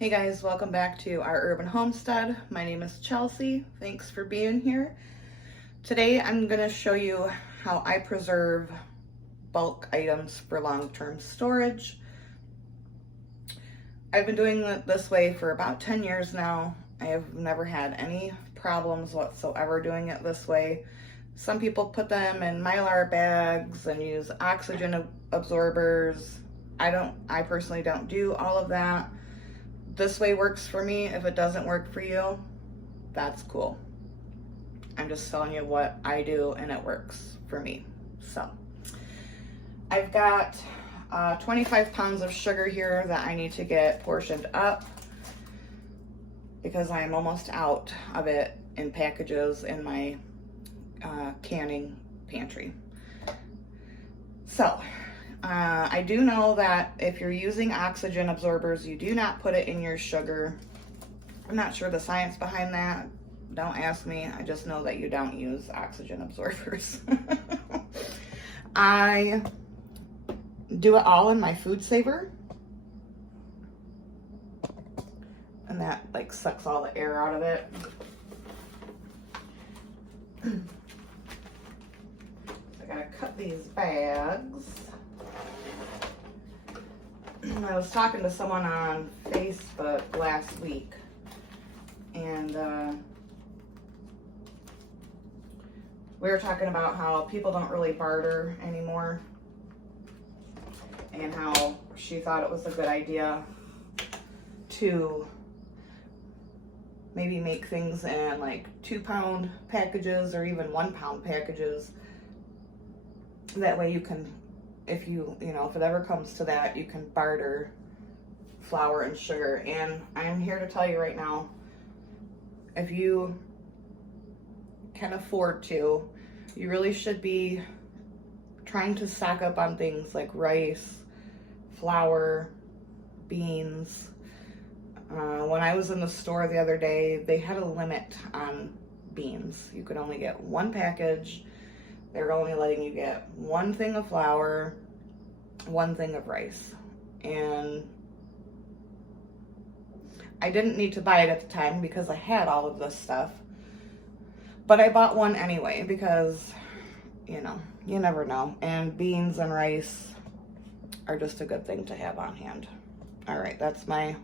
Hey guys, welcome back to our urban homestead. My name is Chelsea. Thanks for being here. Today I'm going to show you how I preserve bulk items for long-term storage. I've been doing it this way for about 10 years now. I have never had any problems whatsoever doing it this way. Some people put them in Mylar bags and use oxygen absorbers. I personally don't do all of that. This way works for me. If it doesn't work for you, that's cool. I'm just telling you what I do and it works for me. So I've got 25 pounds of sugar here that I need to get portioned up because I am almost out of it in packages in my canning pantry. So I do know that if you're using oxygen absorbers, you do not put it in your sugar. I'm not sure the science behind that. Don't ask me. I just know that you don't use oxygen absorbers. I do it all in my food saver. And that like sucks all the air out of it. So I gotta cut these bags. I was talking to someone on Facebook last week, and we were talking about how people don't really barter anymore, and how she thought it was a good idea to maybe make things in like 2-pound packages or even 1-pound packages. That way you can, if it ever comes to that, you can barter flour and sugar. And I'm here to tell you right now, if you can afford to, you really should be trying to stock up on things like rice, flour, beans. When I was in the store the other day, they had a limit on beans. You could only get one package. They're only letting you get one thing of flour, one thing of rice. And I didn't need to buy it at the time because I had all of this stuff. But I bought one anyway because, you never know. And beans and rice are just a good thing to have on hand. All right, that's my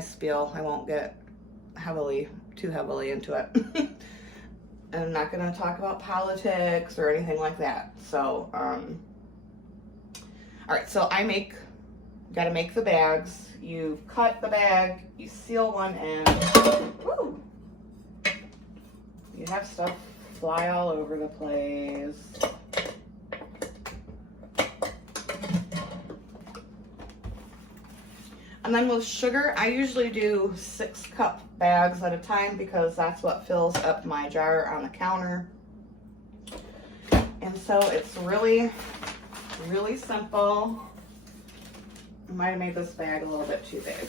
spiel. I won't get too heavily into it. I'm not going to talk about politics or anything like that. So, all right, so got to make the bags. You cut the bag, you seal one end. Woo! You have stuff fly all over the place. And then with sugar, I usually do 6-cup bags at a time because that's what fills up my jar on the counter. And so it's really, really simple. I might have made this bag a little bit too big.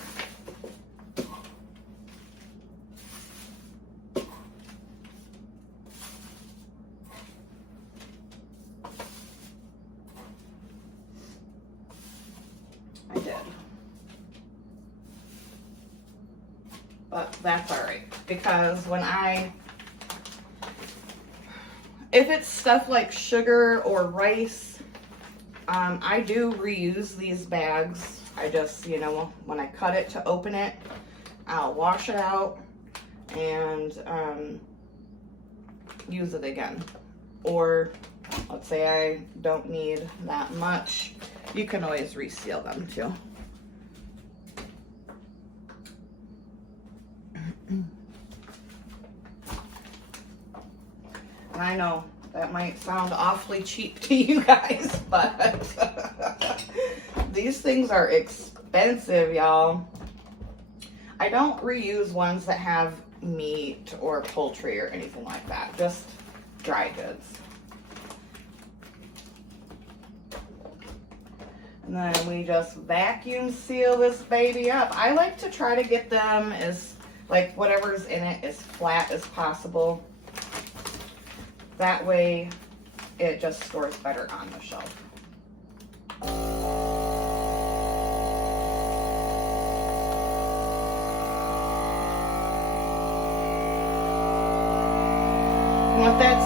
I did. But that's all right, because if it's stuff like sugar or rice, I do reuse these bags. I just, when I cut it to open it, I'll wash it out and use it again. Or let's say I don't need that much, you can always reseal them too. And I know that might sound awfully cheap to you guys, but these things are expensive, y'all. I don't reuse ones that have meat or poultry or anything like that, just dry goods. And then we just vacuum seal this baby up. I like to try to get them like whatever's in it as flat as possible. That way it just stores better on the shelf.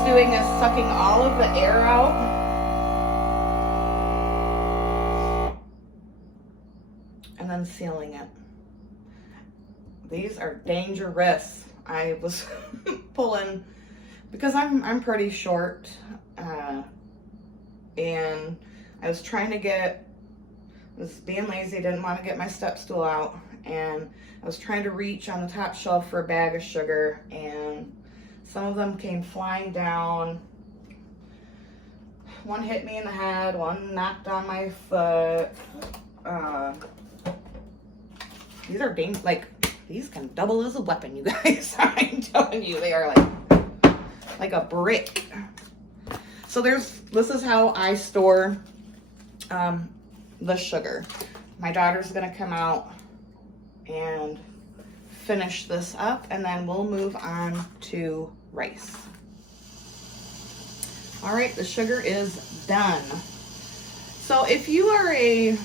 doing is sucking all of the air out. And then sealing it. These are dangerous. I was pulling, because I'm pretty short, and I was trying to was being lazy, didn't want to get my step stool out, and I was trying to reach on the top shelf for a bag of sugar, and some of them came flying down. One hit me in the head, one knocked on my foot. These are dangerous. Like, these can double as a weapon, you guys. I'm telling you, they are like a brick. So this is how I store the sugar. My daughter's gonna come out and finish this up, and then we'll move on to rice. All right, the sugar is done. So if you are a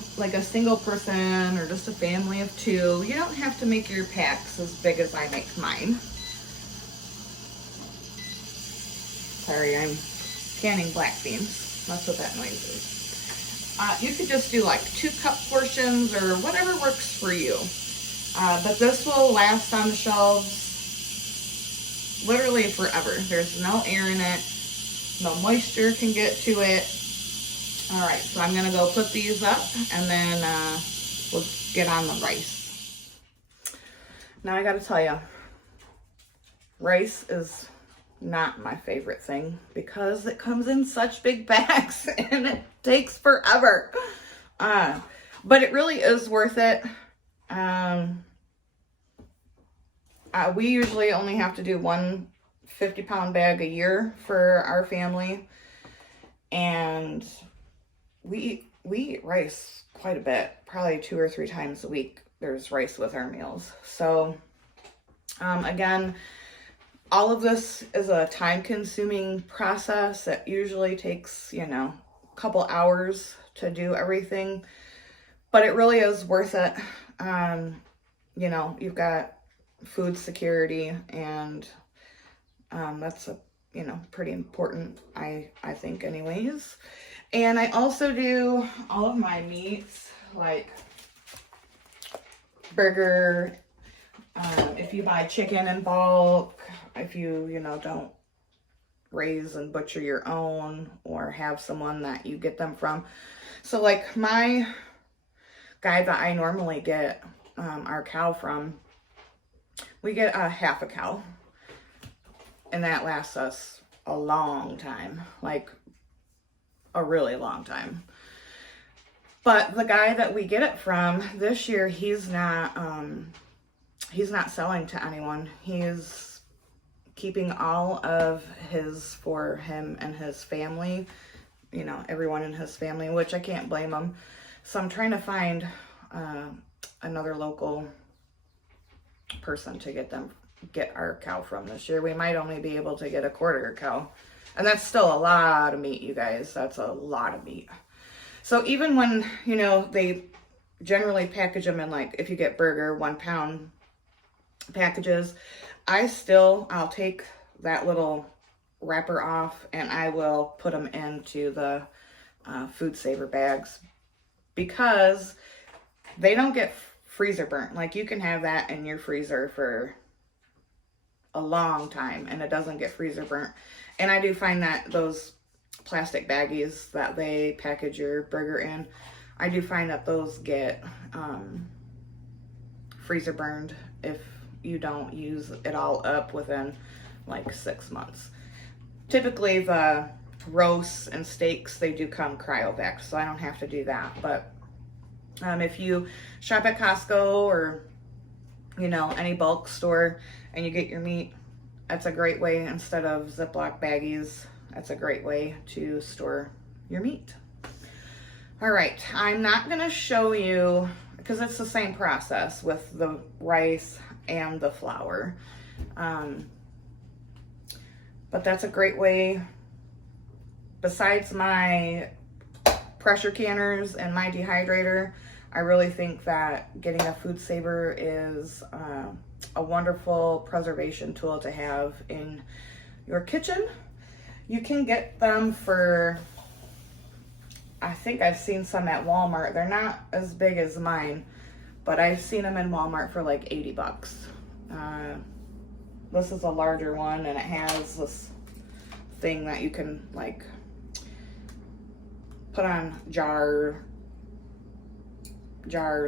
single person or just a family of two, you don't have to make your packs as big as I make mine. Sorry, I'm canning black beans. That's what that noise is. You could just do like 2-cup portions or whatever works for you. But this will last on the shelves literally forever. There's no air in it. No moisture can get to it. All right, so I'm gonna go put these up, and then we'll get on the rice. Now I gotta tell you, rice is not my favorite thing because it comes in such big bags and it takes forever. But it really is worth it. We usually only have to do one 50-pound bag a year for our family, and we eat rice quite a bit, probably 2 or 3 times a week. There's rice with our meals. So again, all of this is a time-consuming process. It usually takes, a couple hours to do everything, but it really is worth it. You've got food security, and that's pretty important, I think anyways. And I also do all of my meats, like burger. If you buy chicken in bulk, if you, don't raise and butcher your own or have someone that you get them from. So like my guy that I normally get our cow from, we get a half a cow, and that lasts us a long time, like a really long time. But the guy that we get it from this year, he's not selling to anyone. He's keeping all of his for him and his family, everyone in his family, which I can't blame him. So I'm trying to find another local person to get our cow from this year. We might only be able to get a quarter cow, and that's still a lot of meat, you guys. That's a lot of meat. So even when they generally package them in, like, if you get burger 1-pound packages, I'll take that little wrapper off and I will put them into the food saver bags, because they don't get freezer burnt. Like, you can have that in your freezer for a long time and it doesn't get freezer burnt. And I do find that those plastic baggies that they package your burger in, I do find that those get freezer burned if you don't use it all up within like 6 months. Typically the roasts and steaks, they do come cryovac, so I don't have to do that. But if you shop at Costco or any bulk store and you get your meat, that's a great way. Instead of Ziploc baggies, that's a great way to store your meat. All right, I'm not gonna show you, because it's the same process with the rice and the flour. But that's a great way. Besides my pressure canners and my dehydrator, I really think that getting a food saver is a wonderful preservation tool to have in your kitchen. You can get them for, I think I've seen some at Walmart. They're not as big as mine, but I've seen them in Walmart for like 80 bucks. This is a larger one, and it has this thing that you can like put on jars,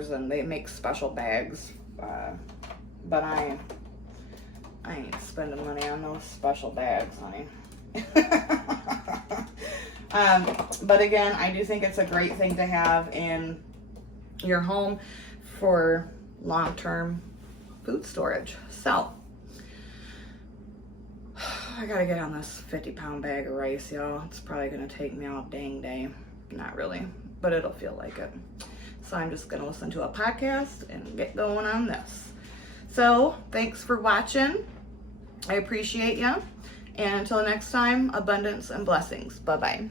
and they make special bags. But I ain't spending money on those special bags, honey. But again, I do think it's a great thing to have in your home for long-term food storage. So I gotta get on this 50-pound bag of rice, y'all. It's probably gonna take me all dang day. Not really, but it'll feel like it. So I'm just gonna listen to a podcast and get going on this. So thanks for watching. I appreciate you. And until next time, abundance and blessings. Bye-bye.